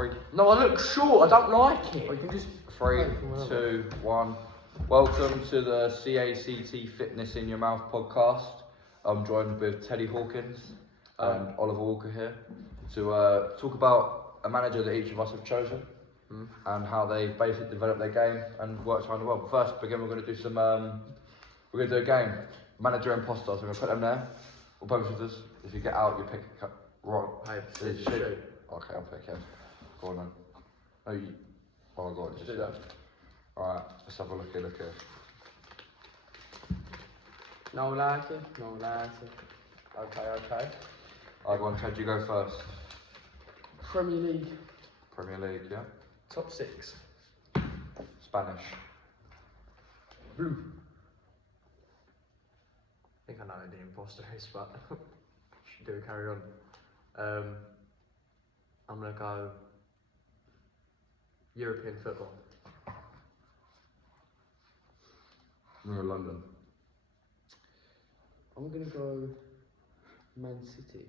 3. No, I look short. I don't like it. Or you can just 3, 2, 1. Welcome to the CACT Fitness in Your Mouth podcast. I'm joined with Teddy Hawkins and Oliver Walker here to talk about a manager that each of us have chosen and how they basically developed their game and worked around the world. But first, we're going to do some. We're going to do a game, manager imposter. So we're going to put them there. We'll post with us. If you get out, you pick a rock. Shoot. Okay, I'll pick him. Go on then. Oh, oh my god, Just do that. Alright, let's have a look here. No like it. Okay. Alright, go on, Ted, you go first. Premier League. Premier League, yeah? Top 6. Spanish. Blue. I think I know who the imposter is, but should do carry on. I'm gonna go European football. I'm going to London. I'm gonna go Man City.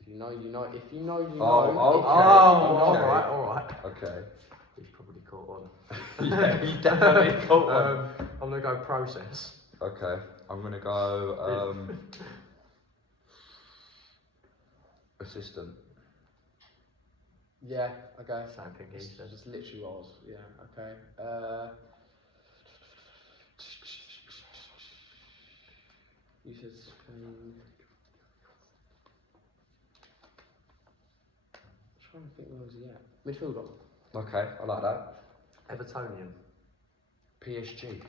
If you know, you know. If you know, you know. Alright. Okay. He's probably caught on. Yeah, he definitely caught one. I'm gonna go process. Okay, I'm going to go assistant. Yeah. Okay. Same thing he said. Just literally what I was. Yeah. Okay. You said Spain. I'm trying to think where was he at? Midfielder. Okay, I like that. Evertonian. PSG.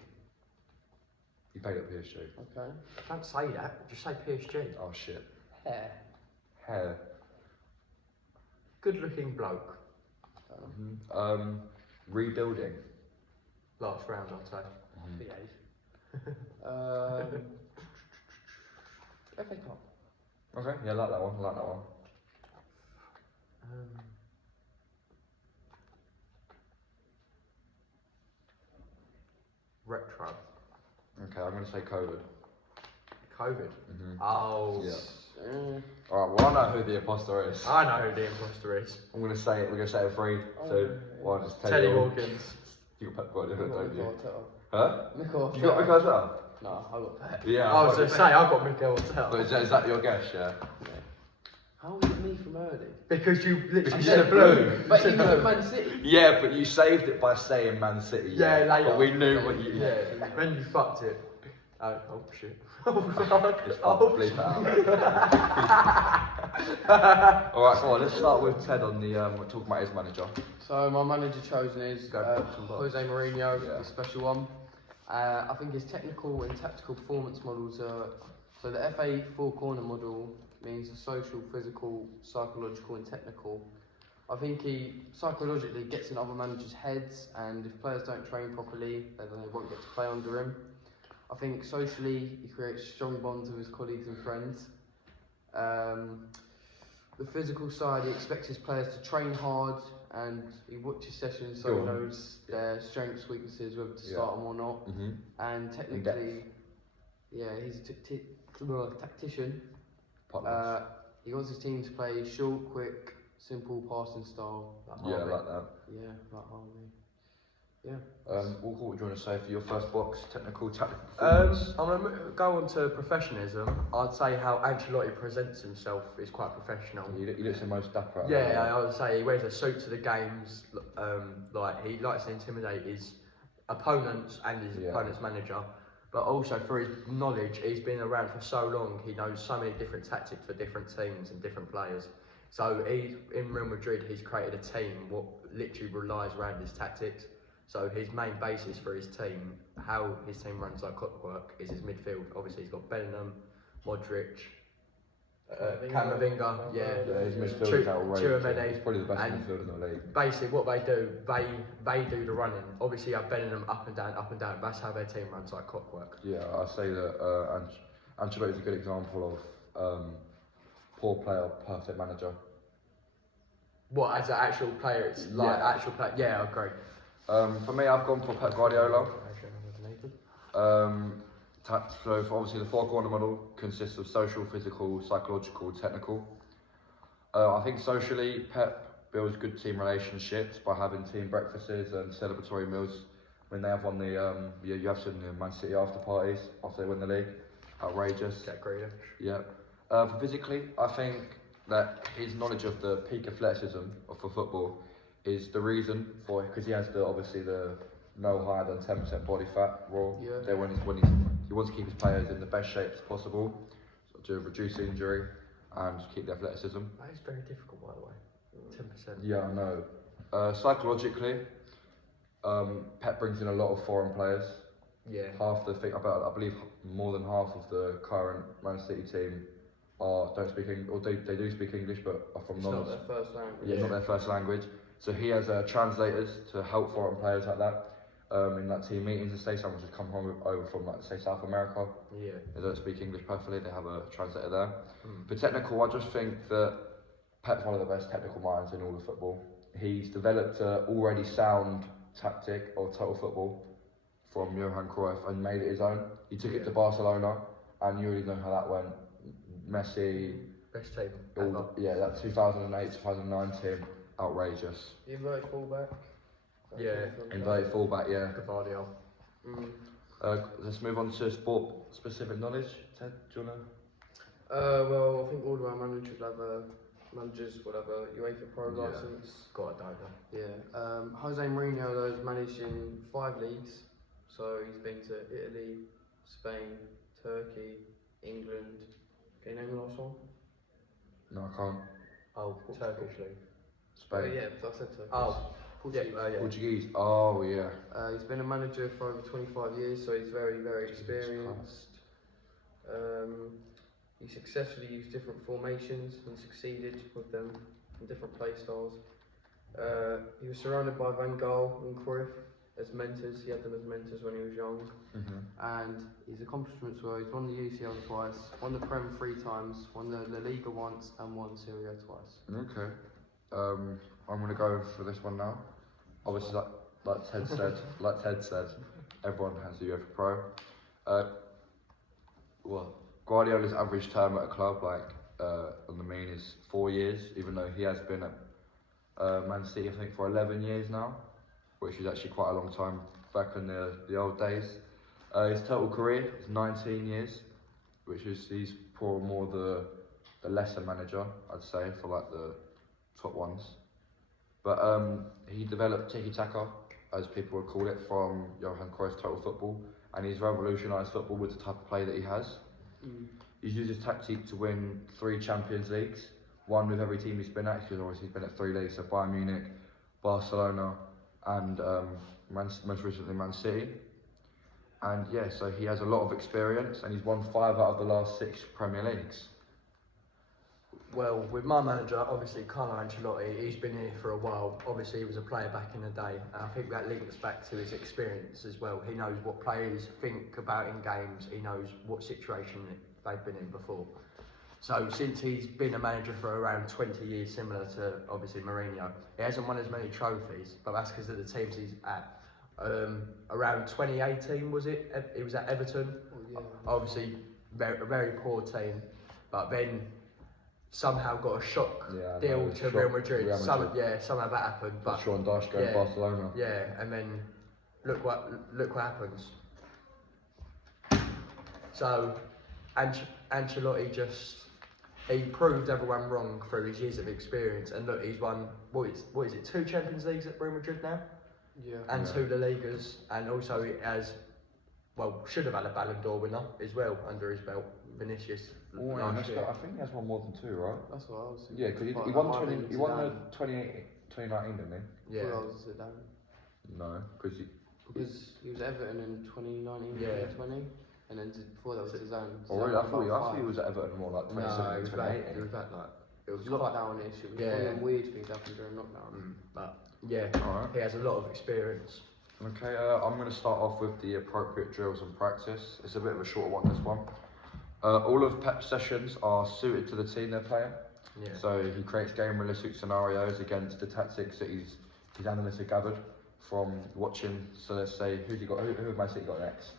You played at PSG. Okay. Don't say that. Just say PSG. Oh shit. Hair. Good-looking bloke. Rebuilding. Last round, I'd say. Behave. FA Cup. Okay, yeah, I like that one. Retro. Okay, I'm going to say COVID. COVID. Mm-hmm. Yeah. Alright, well I know who the imposter is. I know who the imposter is. I'm going to say it, we're going to say it 3, 2, 1, it's Teddy Hawkins. You got Pep Guardiola, don't you? Arteta. Huh? Mikel You got Mikel Arteta? No, I got Pep. Yeah. I was going to say, I got Mikel Arteta. But is that your guess, yeah? How was it me from early? Because you literally Because said blue. But he was at Man City. Yeah, but you saved it by saying Man City. Yeah, later. But we knew what you... Yeah, then you fucked it. Oh shit. Oh It's fuck. bleep out. Alright, come on, let's start with Ted on the, we're talking about his manager. So my manager chosen is Jose Mourinho, Yeah. the special one. I think his technical and tactical performance models are... So the FA four-corner model means the social, physical, psychological and technical. I think he psychologically gets in other managers' heads, and if players don't train properly, then they won't get to play under him. I think socially he creates strong bonds with his colleagues and friends. The physical side, he expects his players to train hard, and he watches sessions so he knows their strengths, weaknesses, whether to start them or not. And technically, he's a tactician. He wants his team to play short, quick, simple passing style. Like I like that. Yeah, like Harvey. Yeah. What would you want to say for your first box? Tactical performance? I'm going to go on to professionalism. I'd say how Ancelotti presents himself is quite professional. He looks the most dapper. Yeah, I would say he wears a suit to the games. Like he likes to intimidate his opponents and his opponent's manager. But also for his knowledge, he's been around for so long. He knows so many different tactics for different teams and different players. So in Real Madrid, he's created a team what literally relies around his tactics. So his main basis for his team, how his team runs like clockwork, is his midfield. Obviously, he's got Bellingham, Modric, Camavinga, his midfield is outrageous. Chouameni. He's probably the best And midfielder in the league. basically, what they do, they do the running. Obviously, you have Bellingham up and down. That's how their team runs like clockwork. Yeah, I say that Ancelotti is a good example of poor player, perfect manager. What, as an actual player, it's like actual player. Yeah, I agree. For me, I've gone for Pep Guardiola. So obviously the four-corner model consists of social, physical, psychological, technical. I think socially, Pep builds good team relationships by having team breakfasts and celebratory meals. When they have on the you have seen the Man City after parties after they win the league, outrageous. Jack Grealish. Yeah. For physically, I think that his knowledge of the peak athleticism for football is the reason for it, because he has obviously the no higher than 10% body fat rule. Yeah. There when he wants to keep his players in the best shape as possible, to reduce injury and keep the athleticism. That is very difficult, by the way. 10%. Yeah, I know. Psychologically, Pep brings in a lot of foreign players. Yeah. Half the thing, I believe more than half of the current Man City team don't speak English, or they do speak English, but are from It's not their first language. not their first language. So he has translators to help foreign players like that in like team meetings. And say someone's just come over from like say South America, Yeah. they don't speak English perfectly. They have a translator there. For technical, I just think that Pep's one of the best technical minds in all of football. He's developed an already sound tactic of total football from Johan Cruyff and made it his own. He took it to Barcelona, and you already know how that went. Messi, Best team ever. that 2008, 2009 team, outrageous. Inverted fullback. Yeah. Inverted fullback, yeah. Gavardio. Let's move on to sport-specific knowledge. Ted, do you wanna? Well, I think all of our managers have managers, whatever, UEFA Pro Yeah. license. God, I don't know. Yeah. Jose Mourinho though has managed in 5 leagues, so he's been to Italy, Spain, Turkey, England. Can you name the last one? No, I can't. Oh, Turkish league. Spain. Yeah, I said Turkish. Oh, Portuguese. yeah. Portuguese. Oh, yeah. He's been a manager for over 25 years, so he's very, very experienced. He successfully used different formations and succeeded with them in different play styles. He was surrounded by Van Gaal and Cruyff as mentors. He had them as mentors when he was young. And his accomplishments were he's won the UCL twice, won the Prem 3 times, won the La Liga once, and won Serie A twice. Okay. I'm gonna go for this one now. Obviously, like Ted said, everyone has a UEFA Pro. Guardiola's average term at a club, on the mean, is 4 years, even though he has been at Man City, I think, for 11 years now, which is actually quite a long time back in the old days. His total career is 19 years, which is he's probably more the lesser manager, I'd say, for like the top ones. But he developed tiki-taka, as people would call it, from Johan Cruyff's total football, and he's revolutionised football with the type of play that he has. He's used his tactic to win 3 Champions Leagues, one with every team he's been at, because obviously he's been at 3 leagues, so Bayern Munich, Barcelona, and most recently Man City. And yeah, so he has a lot of experience, and he's won 5 out of the last 6 Premier Leagues. Well, with my manager, obviously Carlo Ancelotti, he's been here for a while. Obviously, he was a player back in the day, and I think that links back to his experience as well. He knows what players think about in games. He knows what situation they've been in before. So since he's been a manager for around 20 years, similar to obviously Mourinho, he hasn't won as many trophies, but that's because of the teams he's at. Around 2018 was it? He was at Everton. Yeah. Obviously, a very poor team, but then somehow got a shock deal to Real Madrid. Somehow that happened. But Sean Dyche going to Barcelona. Yeah, and then look what happens. So Ancelotti he proved everyone wrong through his years of experience, and look, he's won what is it 2 Champions Leagues at Real Madrid now, and 2 La Ligas, and also he has should have had a Ballon d'Or winner as well under his belt, Vinicius. I think he has won more than 2, right? That's what I was thinking. Yeah, because he won the 2019, didn't he? Yeah. I was Zidane. No, because he was Everton in 2019, Yeah. 2020, and then before that was Zidane. Oh really? I thought he was at Everton more like 2017, 2018. It was that it was lockdown-ish. It was one of them weird things happened during lockdown. But yeah, Alright. he has a lot of experience. Okay, I'm going to start off with the appropriate drills and practice. It's a bit of a shorter one, this one. All of Pep's sessions are suited to the team they're playing. Yeah. So he creates game-realistic scenarios against the tactics that his analysts have gathered from watching. So let's say, who have Man City got next?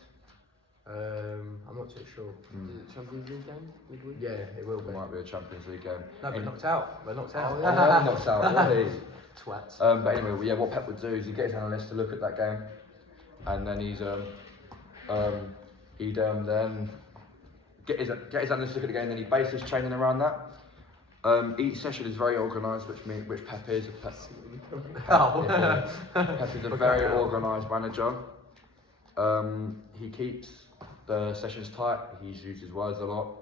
I'm not too sure. Is it Champions League game midweek? Yeah, it will It be. might be a Champions League game. No, we're In- knocked out. We're knocked out. Oh, Oh, yeah, knocks out. Really? Twats. But anyway, yeah, what Pep would do is he'd get his analysts to look at that game, and then he'd then get his analysts to look at the game, and then he'd base his training around that. Each session is very organised, which Pep is. Oh. Yeah, Pep is a Okay. very organised manager. He keeps the sessions tight. He's used his words a lot.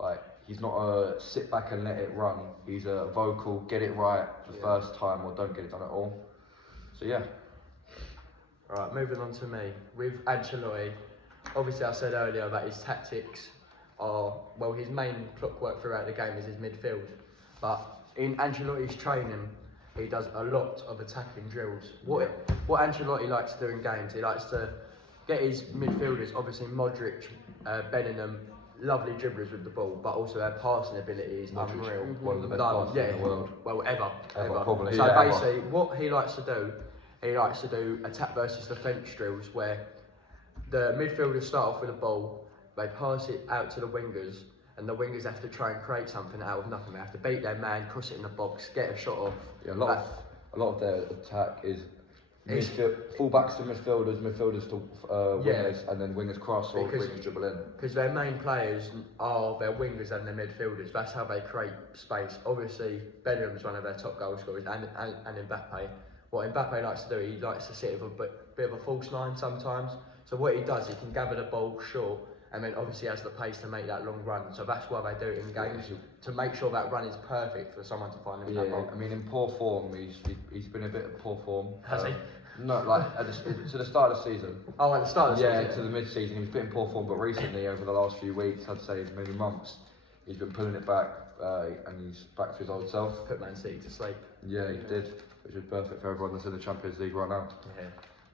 Like, he's not a sit back and let it run. He's a vocal, get it right the first time or don't get it done at all. So yeah. Alright, moving on to me. With Ancelotti, obviously I said earlier that his tactics are, well, his main clockwork throughout the game is his midfield. But in Ancelotti's training, he does a lot of attacking drills. What Ancelotti likes to do in games, he likes to get his midfielders, obviously Modric, Bellingham, lovely dribblers with the ball, but also their passing ability is Modric, unreal. one of the best No, passers yeah, in the world. well, ever. Probably. So Yeah, ever. basically, what he likes to do attack versus defence drills where the midfielders start off with the ball, they pass it out to the wingers, and the wingers have to try and create something out of nothing. They have to beat their man, cross it in the box, get a shot off. Yeah, a lot of their attack is fullbacks to midfielders, midfielders to wingers, and then wingers cross or Because- wingers dribble in. Because their main players are their wingers and their midfielders. That's how they create space. Obviously, Bellingham's one of their top goal scorers, and Mbappe. What Mbappe likes to do, he likes to sit with a bit of a false nine sometimes. So what he does, he can gather the ball short, and then obviously has the pace to make that long run. So that's why they do it in games, to make sure that run is perfect for someone to find him that Yeah, ball. I mean, in poor form, he's been a bit of poor form. Has he? No, like to the start of the season. Oh, at the start of the Yeah, season. to the mid-season, he was a bit in poor form, but recently, over the last few weeks, I'd say maybe months, he's been pulling it back, and he's back to his old self. Put Man City to sleep. Yeah, he did, which is perfect for everyone that's in the Champions League right now.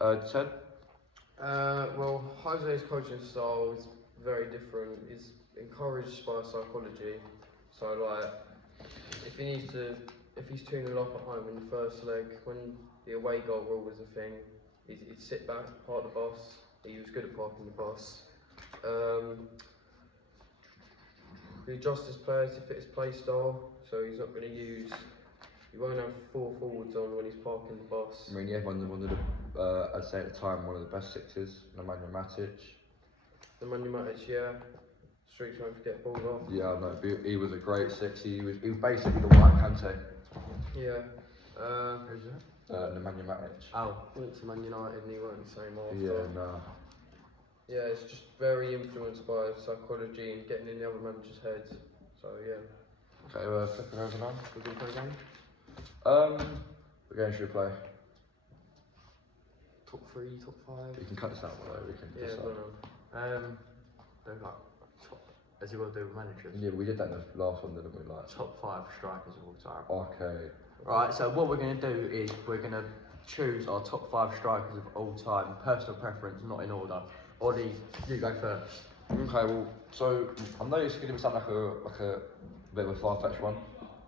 Yeah. Ted? Well, Jose's coaching style is very different. He's encouraged by psychology. So, like, if he's 2-0 up at home in the first leg, when the away goal rule was a thing, he'd sit back, park the bus. He was good at parking the bus. He adjusts his players to fit his play style, so he's not going to use. He won't have 4 forwards on when he's parking the bus. I mean, yeah, one of the, I'd say at the time, one of the best sixes, Nemanja Matic. The Nemanja Matic, yeah. Streets won't forget ball off. Yeah, no, he was a great six. He was basically the white Kante, Yeah. Who's that? Nemanja Matic. Oh. Went to Man United and he weren't the same after. Yeah, no. Yeah, it's just very influenced by psychology and getting in the other manager's heads. So yeah. Okay, flipping over now. We're going for a game? What game should we play? Top 3, top 5? You can cut this out, whatever, we can Yeah, decide. They're like top, as you got to do with managers. Yeah, we did that in the last one, didn't we? Like, Top 5 strikers of all time. okay. Right, so what we're going to do is we're going to choose our top 5 strikers of all time, personal preference, not in order. Ollie, you go first. Okay, well, so I know it's going to sound like a bit of a far-fetched one,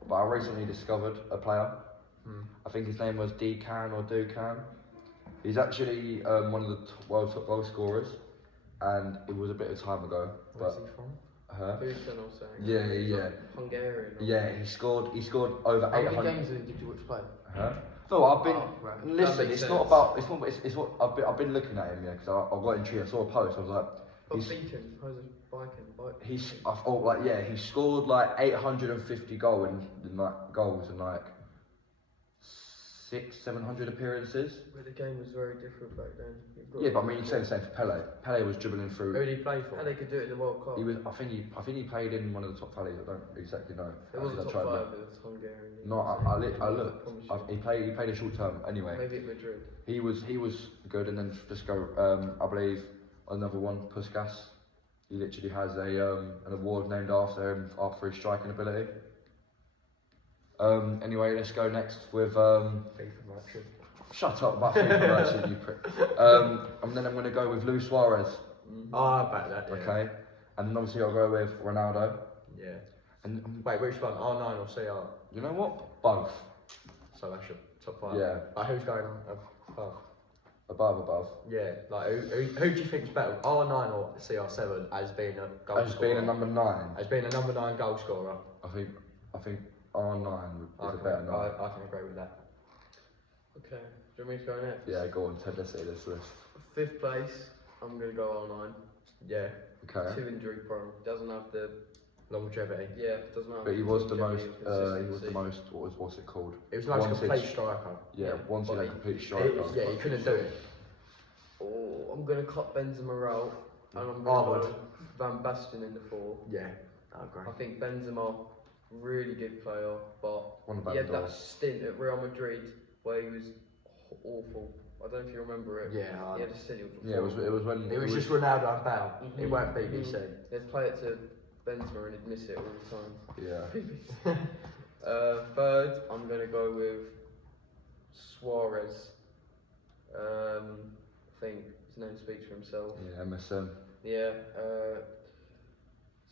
but I recently discovered a player. I think his name was Decan or Ducan. He's actually one of the world's top goal scorers, and it was a bit of time ago. Where's But he from? Buchan or something. Yeah, yeah, He's yeah. like Hungarian. Or Yeah, he scored over How many 800. games did you watch play? Huh? No, I've been. Oh, right. That Listen, makes it's not sense. about. It's what I've been looking at him, yeah, because I got intrigued. I saw a post. I was like, But he's Beacon, how's it biking? he's. I thought like, yeah, he scored like 850 goals in like 600-700 appearances. But the game was very different back then. Yeah, but I mean, you say the same for Pele. Pele was dribbling Who through. did he play for? How they could do it in the World Cup. He was. I think he played in one of the top valleys. I don't exactly know. It wasn't I top tried 5, to it look. was Hungarian. No, I looked. promise you. He played a short term anyway. Maybe at Madrid. He was good, and then just go. I believe another one, Puskas. He literally has an award named after him after his striking ability. Anyway, let's go next with. FIFA Merchant. Shut up, my FIFA merchant, you prick. And then I'm going to go with Luis Suarez. Oh, I bet that. Yeah. Okay, and then obviously I'll go with Ronaldo. Yeah. And Wait, which one? R9 or CR? you know what? Both. So that's your top 5. Yeah. Who's going on? Above. Yeah, like who do you think's better, R9 or CR7 as being a goal As scorer? being a number 9. As being a number 9 goal scorer. I think R9 is a better 9. I can agree with that. Okay, do you want me to go next? Yeah, go on, Ted, let's see this list. 5th place, I'm going to go R9. Yeah, Okay. Too injury prone. Doesn't have the. longevity. Yeah, doesn't have But he was the most, longevity and he was the consistency. most, what's it called? It was the most Wanted- complete striker. Yeah, Yeah, once he but had he- complete striker. Yeah, he couldn't do it. Oh, I'm going to cut Benzema out. And I'm I going to would. go Van Basten in the 4. Yeah, I agree. I think Benzema, really good player, but One he had about that stint at Real Madrid where he was awful. I don't know if you remember it. Yeah, He had a stint. Yeah, it was when it was just Ronaldo and Bale. It Mhm, weren't BBC. They'd play it to Benzema and he'd miss it all the time. yeah. Third, I'm going to go with Suarez. I think his name speaks for himself. Yeah, MSN. Yeah.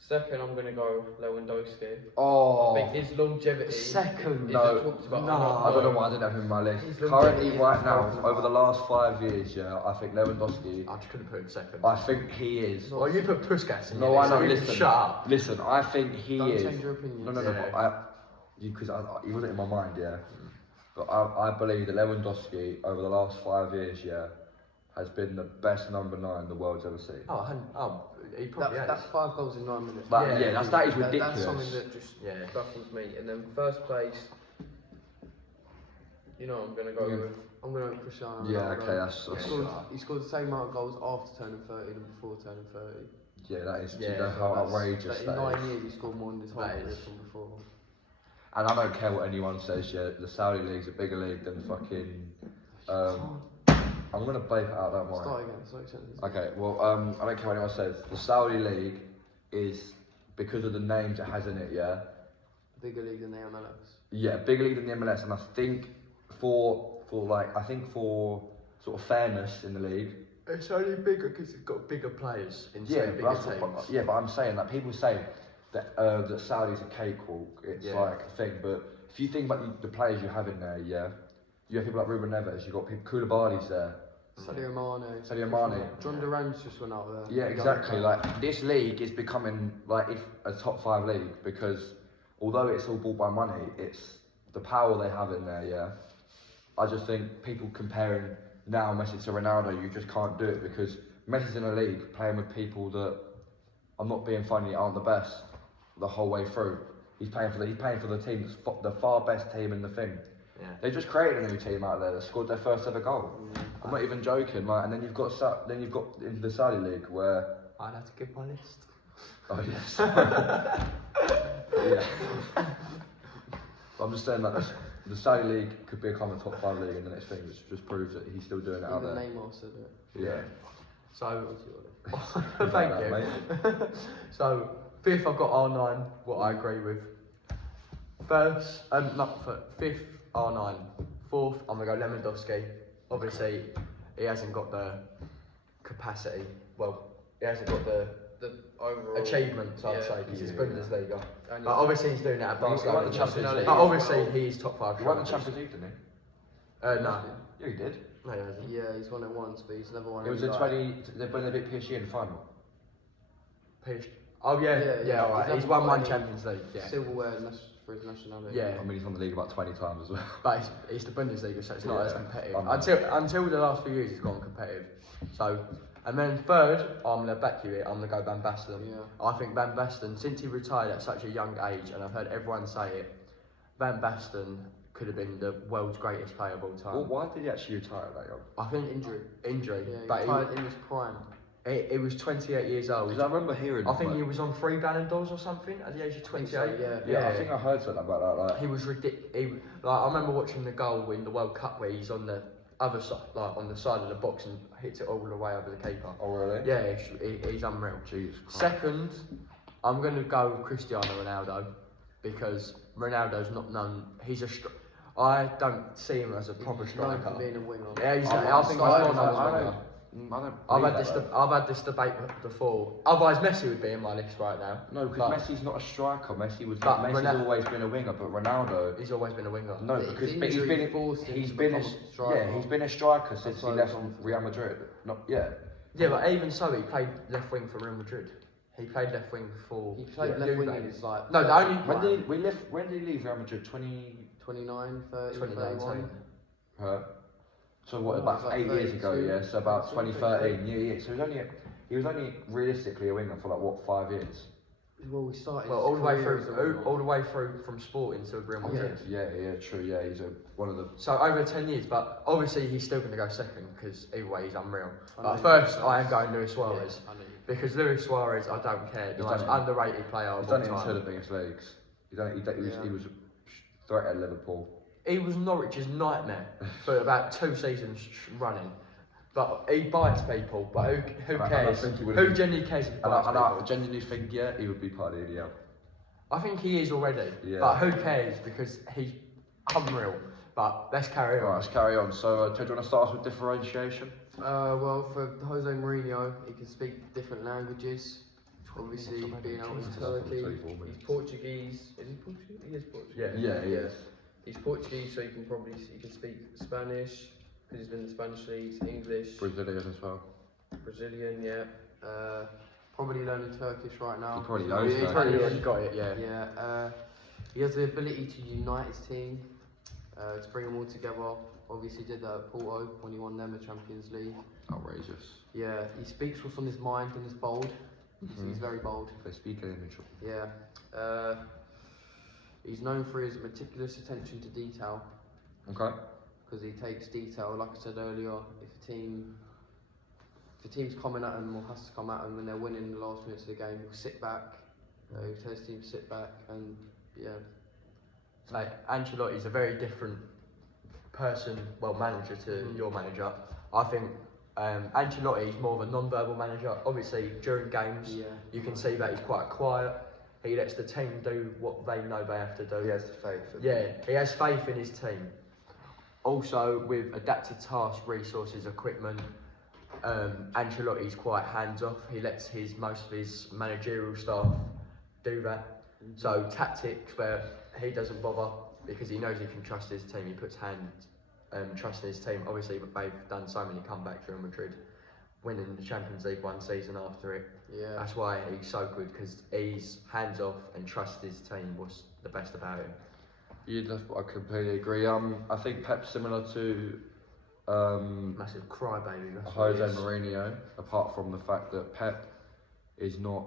Second, I'm going to go Lewandowski. Oh, I think his longevity. Second? isn't No. talked about No. enough. I don't know why I didn't have him in my list. His Currently, longevity right is now, important. over the last 5 years, yeah, I think Lewandowski, I just couldn't put him second. I think he is. Well, you put Puskas in No, your I know, list. listen. Shut up. Listen, I think he Don't is. change your opinion. No, Yeah. because he wasn't in my mind, yeah. But I believe that Lewandowski, over the last 5 years, yeah, has been the best number 9 the world's ever seen. He probably That's has. 5 goals in 9 minutes. That, Yeah, yeah, that is That's ridiculous. something that just Yeah. baffles me. And then first place, you know, I'm gonna go Yeah. with. I'm gonna go Cristiano Ronaldo. Yeah, okay, that's He scored the same amount of goals after turning 30 than before turning 30. yeah, that is. Yeah, do you know how That's- outrageous In that 9 is? years, he scored more than his whole That career is. from before. And I don't care what anyone says. Yeah, the Saudi league's a bigger league than fucking. I'm gonna bleep it out. Don't worry. Start again. Sorry, sentence. Okay, well, I don't care what anyone says. The Saudi league is, because of the names it has in it, yeah, Bigger league than the MLS. yeah, bigger league than the MLS, and I think for sort of fairness in the league, It's only bigger because it's got bigger players in yeah, bigger but teams. yeah, but I'm saying that people say that that Saudi's a cakewalk. It's Yeah. like a thing, but if you think about the players you have in there, yeah, you have people like Ruben Neves, you got people, Koulibaly's there, Sadio Mane. Sadio Mane. John Duran's just went out there. Yeah, exactly. Like this league is becoming like a top 5 league because although it's all bought by money, it's the power they have in there. Yeah, I just think people comparing now Messi to Ronaldo, you just can't do it because Messi's in a league playing with people that, I'm not being funny, aren't the best the whole way through. He's playing for the team that's the far best team in the thing. Yeah. They just created a new team out there that scored their first ever goal. I'm not even joking. Like, and then you've got into the Saudi league where. I'd have to give my list. Oh yes. yeah. I'm just saying that the Saudi league could become a top 5 league in the next thing, which just proves that he's still doing it out Even there. Neymar said it. Yeah. So, Like thank that, you. mate. So, 5th I've got R9, what I agree with. Fifth R9. 4th I'm gonna go Lewandowski. Obviously, he hasn't got the capacity. Well, he hasn't got the The overall achievements, I'd yeah. say, because it's Yeah. Bundesliga. And But obviously, he's doing that at He won Barcelona. the Champions League. But obviously, he's top 5. He won the Champions League, didn't he? No. Yeah, he did. No, he hasn't. Yeah, he's won it once, but he's never won It was any, in like- 20. When they beat PSG in the final. Oh, yeah. Yeah, Yeah, alright. he's He's never won won one any Champions League. Yeah. silverware for his nationality. Yeah. I mean, he's won the league about 20 times as well. But it's the Bundesliga, so it's not as Yeah, competitive. I know. Until the last few years, it's gone competitive. So, and then third, I'm gonna back you it. I'm gonna go Van Basten. Yeah. I think Van Basten, since he retired at such a young age, and I've heard everyone say it, Van Basten could have been the world's greatest player of all time. Well, why did he actually retire that young? I think Injury. Yeah, but he retired in his prime. he was 28 years old. Because I remember hearing. I think like, he was on 3 Ballon d'Ors or something at the age of think 28. so, Yeah, I think I heard something about that. Like, He was ridiculous. Like, I remember watching the goal in the World Cup where he's on the other side, like on the side of the box, and hits it all the way over the keeper. oh really? Yeah, he's unreal. Jesus Christ. Second, I'm going to go Cristiano Ronaldo because Ronaldo's not known. I don't see him as a proper He's known striker. for being a winger. Yeah, I think he's I more known as a know winger. I don't. I've believe had this. that, I've had this debate before. Otherwise, Messi would be in my list right now. No, because But Messi's not a striker. Messi's Ronaldo- always been a winger, but Ronaldo. He's always been a winger. No, His because injury forced him he's to been a become a striker. he's been a striker since That's he why left he's on for Real Madrid. Not yeah. Yeah, but even so, he played left wing for Real Madrid. He played left wing for. He played Juve. left wing in his like. No, the only- When did he leave Real Madrid? 29, 30, 2019. 31. Huh? So what? Oh, About it's like 8 years ago, 32, yeah. So about 32, 2013. Yeah. So he was only realistically a winger for like what 5 years. Well, we started. Well, his all the way career as a through, winger. all the way through from Sporting to Real Madrid. Yeah, true. Yeah, he's one of the. So over 10 years, but obviously he's still going to go second because either way he's unreal. I But know first, he I am does. going Luis Suarez Yeah, I know. because Luis Suarez, I don't care, the He's most done it. underrated player He's of all done it into time. the biggest leagues. He was Yeah. a threat at Liverpool. He was Norwich's nightmare for about 2 seasons running. But he bites people, but who And I cares? think he would Who have genuinely cares if he And bites I people? genuinely think he would be part of the EDL. I think he is already, Yeah. but who cares because he's unreal. But let's carry on. Alright, let's carry on. So, Ted, do you want to start us with differentiation? Well, for Jose Mourinho, he can speak different languages. Obviously, being out in Turkey, he's Portuguese. Is he Portuguese? He is Portuguese. Yeah. he is. He's Portuguese, so he can speak Spanish because he's been in the Spanish leagues, English, Brazilian as well. Brazilian, yeah. Probably learning Turkish right now. He probably He's knows He's Turkish. probably Italian. already got it, yeah. Yeah, he has the ability to unite his team, to bring them all together. Obviously, did that at Porto when he won them a Champions League. Outrageous. Yeah, he speaks what's on his mind and is bold. He's very bold. They speak an image. Yeah. He's known for his meticulous attention to detail Okay. because he takes detail. Like I said earlier, if a team's coming at him or has to come at him when they're winning in the last minutes of the game, he'll sit back. He'll tell his team to sit back and yeah. Like Ancelotti's a very different person, manager to your manager. I think Ancelotti is more of a non-verbal manager. Obviously, during games, Yeah. you can see that he's quite quiet. He lets the team do what they know they have to do. He has the faith. Yeah, he has faith in his team. Also, with adapted task, resources, equipment, Ancelotti's quite hands-off. He lets most of his managerial staff do that. So tactics where he doesn't bother because he knows he can trust his team. He puts trust in his team. Obviously, they've done so many comebacks during Madrid, winning the Champions League one season after it. Yeah. That's why he's so good because he's hands-off and trusts his team. Was the best about him. I completely agree. I think Pep's similar to Massive crybaby. That's what he Jose is. Mourinho, apart from the fact that Pep is not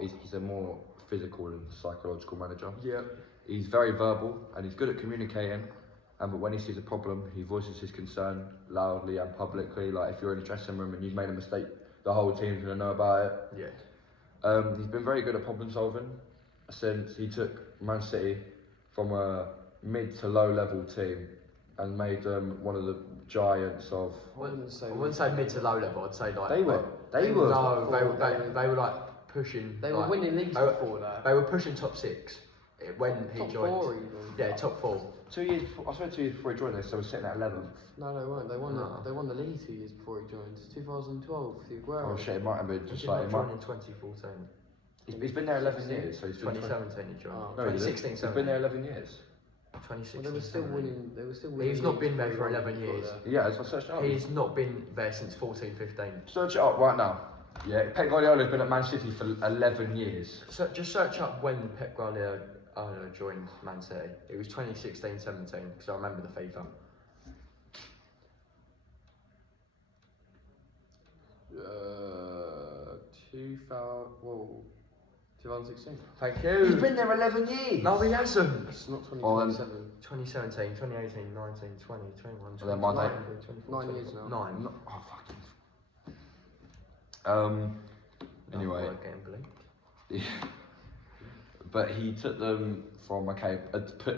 he's a more physical and psychological manager. Yeah. He's very verbal and he's good at communicating. But when he sees a problem, he voices his concern loudly and publicly. Like if you're in a dressing room and you've made a mistake, the whole team's gonna know about it. Yeah. He's been very good at problem solving since he took Man City from a mid to low level team and made them one of the giants of. I wouldn't say. I wouldn't say mid to low level. I'd say like They were. No, they were like pushing. They were like, winning leagues before that. They were pushing top 6 when he Top joined. 4 even. Yeah, top 4. 2 years before, I swear 2 years before he joined us, so we're sitting at 11th. No, they weren't. They won. No. They won the league 2 years before he joined. 2012. The Aguero. Oh shit, it might have been He just did like. not It join might, in 2014. he's been there 11 years, so he's been 2017 he joined. Oh. No, he didn't. 2016, He's been there 11 years. 2016. Well, they were still 17. winning. They were still winning. He's not leagues been there before for he won 11 years. before Yeah, so search it up. He's not been there since 14-15. Search it up right now. Yeah, Pep Guardiola's been at Man City for 11 years. So just search up when Pep Guardiola joined Man City. It was 2016-17 because I remember the FIFA. 2016. Thank He's you. been there 11 years. No, he hasn't. It's not Well, then- 2027. 2017, 2018, 19, 20, 21, And then my 22, date. 24, 9 years now. 9. No, oh fucking. Anyway, Oh, getting bleak. but he took them from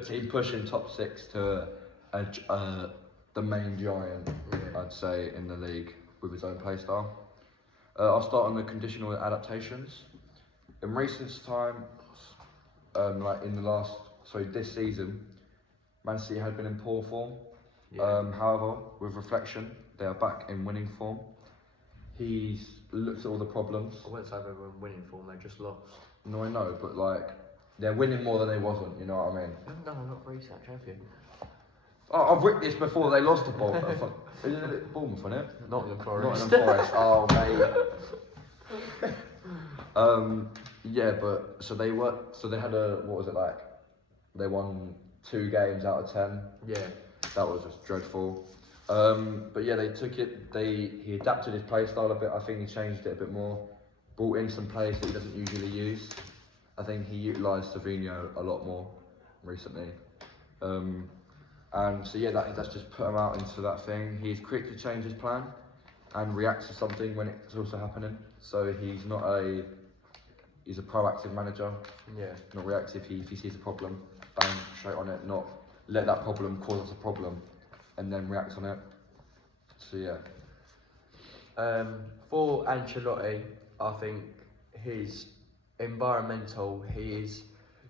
team pushing top 6 to the main giant, I'd say, in the league with his own play style. I'll start on the conditional adaptations. In recent time, like in this season, Man City had been in poor form. Yeah. However, with reflection, they are back in winning form. he's looked at all the problems. I wouldn't say they were in winning form, they just lost. No, I know, but like they're winning more than they wasn't. You know what I mean? You haven't done a lot of research, have you? Oh, I've written this before they lost to Bournemouth. Is it Bournemouth, wasn't it? Nottingham Forest. Nottingham Forest. Oh, mate. Yeah, but so they had what was it like? They won 2 games out of 10. Yeah. That was just dreadful. But yeah, they took it. He adapted his play style a bit. I think he changed it a bit more. Brought in some players that he doesn't usually use. I think he utilised Savinho a lot more recently. And so yeah, that's just put him out into that thing. He's quick to change his plan and react to something when it's also happening. So he's a proactive manager, Yeah. not reactive. If he sees a problem, bang, straight on it, not let that problem cause us a problem and then react on it. So yeah. For Ancelotti, I think his environmental,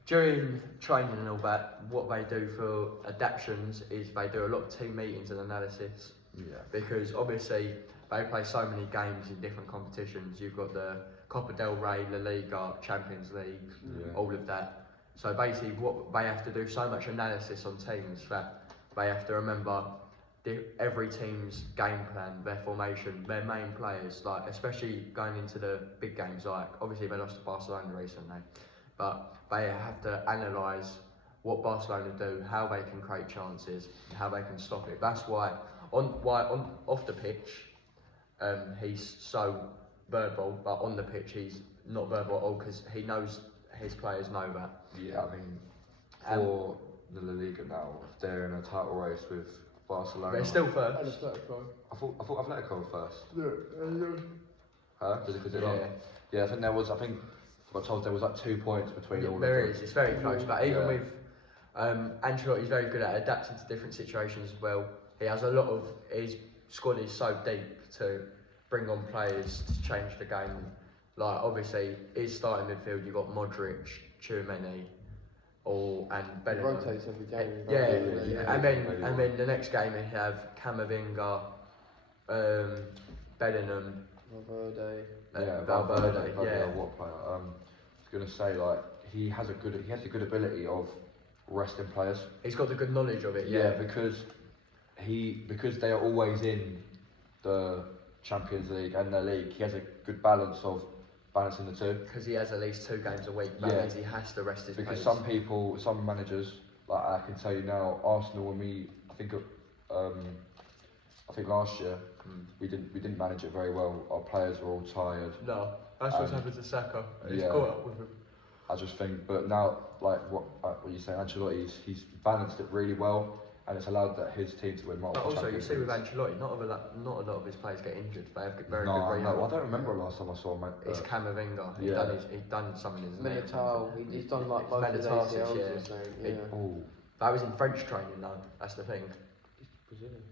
during training and all that, what they do for adaptations is they do a lot of team meetings and analysis. Yeah. Because obviously they play so many games in different competitions. You've got the Copa del Rey, La Liga, Champions League, all of that. So basically what they have to do, so much analysis on teams that they have to remember every team's game plan, their formation, their main players, like especially going into the big games, like obviously they lost to Barcelona recently, but they have to analyse what Barcelona do, how they can create chances, and how they can stop it. That's why off the pitch, he's so verbal, but on the pitch he's not verbal at all because he knows his players know that. Yeah, I mean, for the La Liga now, they're in a title race with Barcelona. They're still first. I thought Atletico were first. Yeah. Huh? Because they're not. Yeah, I think I got told there was like 2 points between all of them. There is. It's very close, but even with Ancelotti's very good at adapting to different situations as well. He has a lot of his squad is so deep to bring on players to change the game. Like obviously, his starting midfield you've got Modric, Tchouaméni, and Bellingham. Rotates every game. Yeah. And then the next game we have Camavinga, Bellingham, Valverde. Valverde. Yeah. What player? I was gonna say like he has the good ability of resting players. He's got the good knowledge of it. Yeah, because they are always in the Champions League and the league. He has a good balance of balancing the two. Because he has at least 2 games a week. That means he has to rest his Because players. some managers, like I can tell you now, Arsenal and me, I think last year we didn't manage it very well. Our players were all tired. No, that's what's happened to Saka. He's yeah. caught up with him. I just think, but now, like what you say, Ancelotti, he's balanced it really well, and it's allowed that his team to win multiple. But also, you Champions see with Leagues. Ancelotti, not a lot of his players get injured. They have very no, good rehab. No, I don't remember last time I saw him. It's Camavinga. Yeah. He's done something in his neck. Militao, he's done like both of his Militatis, ACLs yeah. or something. Yeah. Oh, That was in French training though. That's the thing. Brazilian.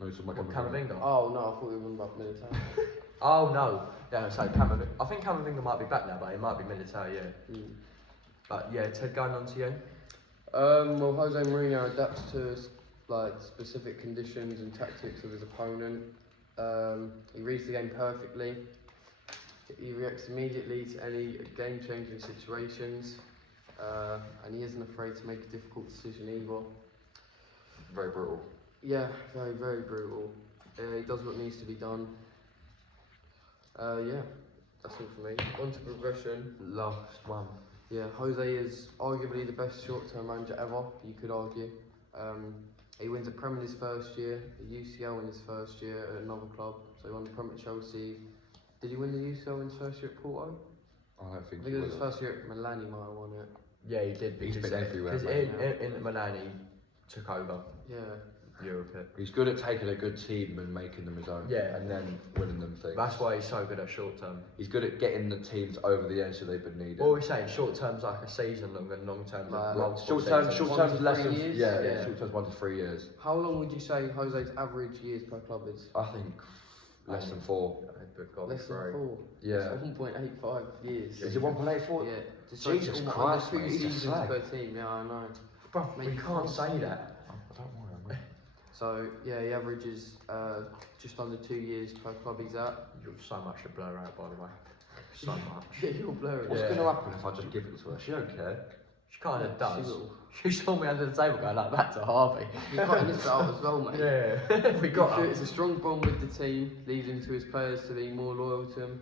no, it's What, Camavinga? Oh no, I thought we were about Militao. Oh no. Yeah, so Camavinga. I think Camavinga might be back now, but he might be Militao. Yeah. But yeah, Ted, going on to you. Well, Jose Mourinho adapts to like specific conditions and tactics of his opponent. He reads the game perfectly. He reacts immediately to any game-changing situations, and he isn't afraid to make a difficult decision either. very brutal. Yeah, very, very brutal. He does what needs to be done. Yeah, that's all for me. On to progression. Last one. Yeah, Jose is arguably the best short-term manager ever, you could argue. He wins a Prem in his first year, a UCL in his first year at another club. So he won the Prem at Chelsea. Did he win the UCL in his first year at Porto? I don't think. I think it was his first year at Milan he might have won it. Yeah, he did. He's been everywhere, Because in Milan he took over Yeah. Europe. He's good at taking a good team and making them his own. Yeah. And then winning them things. That's why he's so good at short term. He's good at getting the teams over the edge that they've been needing. What are we saying? Short term's like a season long and long term's like multiple Short seasons. term's 1 less to than 3 years? yeah. Short term's 1 to 3 years. How long would you say Jose's average years per club is? I think less than 4. Less than 4. Yeah. It's 1.85 years. Is it 1.84? Yeah. Just Jesus like Christ, under 2 mate, he's a seasons slag. per team. Yeah, I know. Bro, we can't say that. I don't worry. So yeah, he averages just under 2 years per club he's at. You've so much to blur out, by the way. So much. Yeah, you're blurry. What's Yeah. going to happen if I just give it to her? She don't care. She kind of She does. will. She saw me under the table going like that to Harvey. You've got this out as well, mate. Yeah, we got It's a strong bond with the team, leading to his players to be more loyal to him.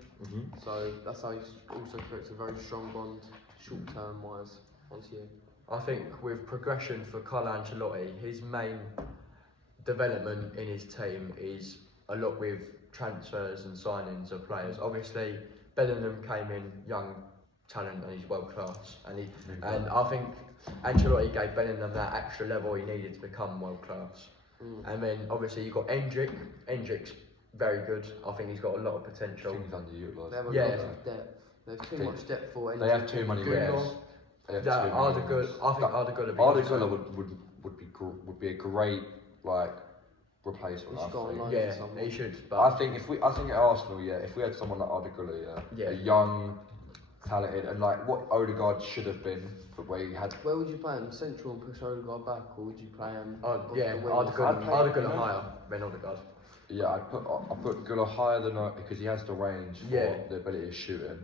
So that's how he also creates a very strong bond, short term wise, once a year. I think with progression for Carlo Ancelotti, his main development in his team is a lot with transfers and signings of players. Obviously, Bellingham came in young talent and he's world class, and I think Ancelotti gave Bellingham that extra level he needed to become world class. And then obviously you got Endrick. Endrick's very good. I think he's got a lot of I potential. think he's underutilised. They have a Yeah. lot of depth. They have too much depth for any. They have too many Good wings. goal. They have That too many Arda Güler, wings. I think Arda Güler. Arda Güler would be a great like replacement. He should go I think. online. Yeah, someone. he should. I But think I think at Arsenal, yeah, if we had someone like Arda Güler, Yeah. a young, talented, and like what Odegaard should have been, but where he had. Where would you play him? Central and push Odegaard back, or would you play him? oh, off yeah, the wing? Arda I'd Güler, play Arda him, Güler you know. higher than Odegaard. Yeah, I put Güler higher than because he has the range for Yeah. the ability of shooting,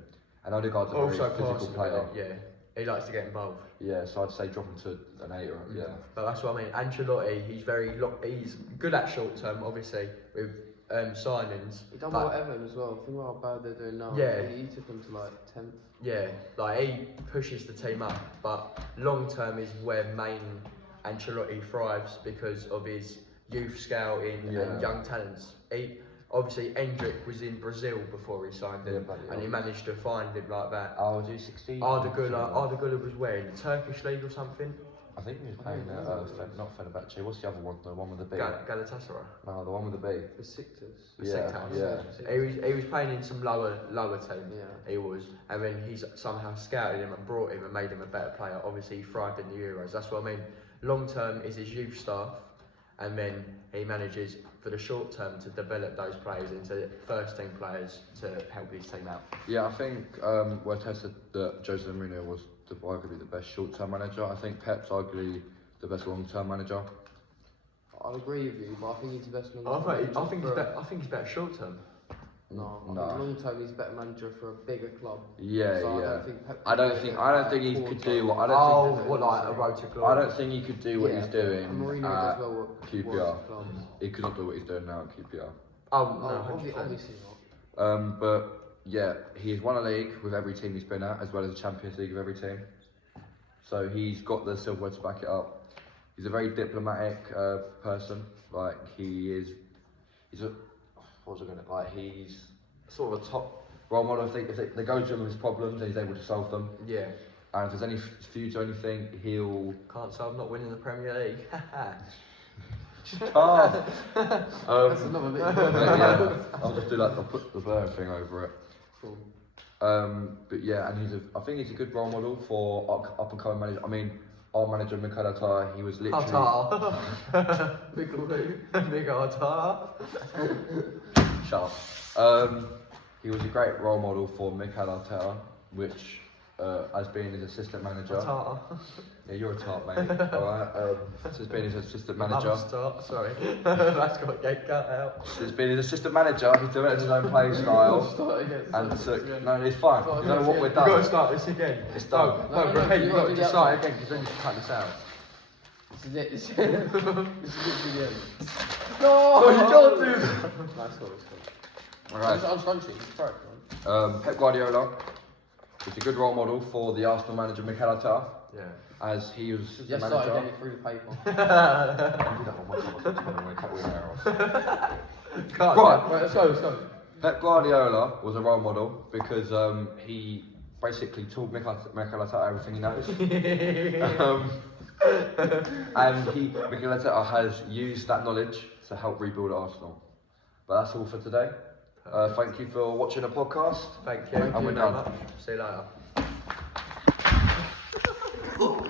and Odegaard's a Also very physical passing, player. yeah. He likes to get involved. Yeah, so I'd say drop him to an 8 or yeah. But that's what I mean. Ancelotti, he's good at short term, obviously, with signings. He done but- well at Everton as well. Think about how bad they're doing now. Yeah. He took them to like 10th. Yeah, like he pushes the team up, but long term is where main Ancelotti thrives because of his youth scouting Yeah. and young talents. Obviously Endrick was in Brazil before he signed him, Yeah, bloody and he hell. managed to find him like that. Oh, was he 16? Arda Güler was where, in the Turkish league or something? I think he was playing not Fenerbahce. What's the other one? The one with the B? Galatasaray. No, the one with the B. Besiktas. Yeah. He was playing in some lower team. Yeah. He was, and then he's somehow scouted him and brought him and made him a better player. Obviously, he thrived in the Euros. That's what I mean. Long term is his youth staff, and then he manages for the short term to develop those players into first team players to help his team out. Yeah, I think we're tested that Jose Mourinho was arguably the best short-term manager. I think Pep's arguably the best long-term manager. I'll agree with you, but I think he's the best long I think he's better short term. No, No. long term he's a better manager for a bigger club. Yeah, So yeah. I don't think he poor could time. do what I don't Oh, what like a road to think. glory? I don't think he could do what Yeah, he's doing and Mourinho at does well with QPR. clubs. He could not do what he's doing now at QPR. Oh, Oh, no, 100%. obviously not. But yeah, he's won a league with every team he's been at, as well as a Champions League with every team. So he's got the silverware to back it up. He's a very diplomatic person. Like he's sort of a top role model. If they go to him with his problems and he's able to solve them. Yeah, And if there's any feuds or anything, he'll. can't say I'm not winning the Premier League. Oh. That's another bit. Yeah, I'll just do I'll put the burn thing over it. Cool. But yeah, and I think he's a good role model for up and coming managers. I mean, our manager Mikel Arteta, he was literally. Qatar. Big Qatar. Shut up. He was a great role model for Mikel Arteta, which as being his assistant manager. Qatar. Yeah, you're a tart, mate. Alright. So he's been his assistant manager. Sorry. That's got to get cut out. So he's been his assistant manager. He's developed his own play style. Start again. And start so, again. no, it's fine. You know what we're You've got to done. start this again. It's done. No, No, hey, you you've gotta got do to the start outside. again because then you can cut this out. This is it. This is literally the end. No, you can't do that. Nice one. Alright. I'm scrunchy. It's correct, man. Pep Guardiola is a good role model for the Arsenal manager Mikel Arteta, Yeah. as he was assistant Just started manager. getting through the paper. Right. Right, let's go. Pep Guardiola was a role model because he basically taught Mikel Arteta everything he knows. And Mikel Arteta has used that knowledge to help rebuild Arsenal. But that's all for today. Thank you for watching the podcast. Thank you. And we're very done. much. See you later.